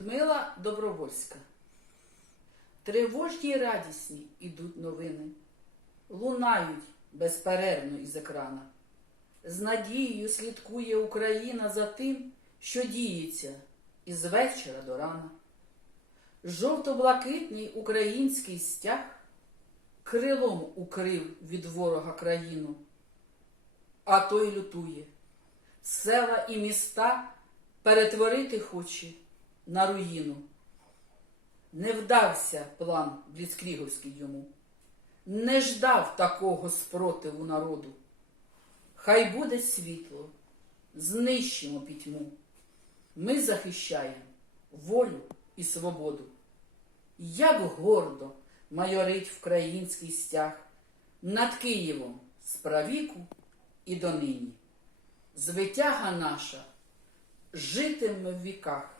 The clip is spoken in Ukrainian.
Людмила Добровольська. Тривожні й радісні ідуть новини, лунають безперервно із екрана. З надією слідкує Україна за тим, що діється із вечора до рана. Жовто-блакитний український стяг крилом укрив від ворога країну, а той лютує. Села і міста перетворити хоче на руїну. Не вдався план бліцкріговський йому, не ждав такого спротиву народу. Хай буде світло, знищимо пітьму. Ми захищаємо волю і свободу. Як гордо майорить вкраїнський стяг над Києвом з правіку і донині. Звитяга наша житиме в віках.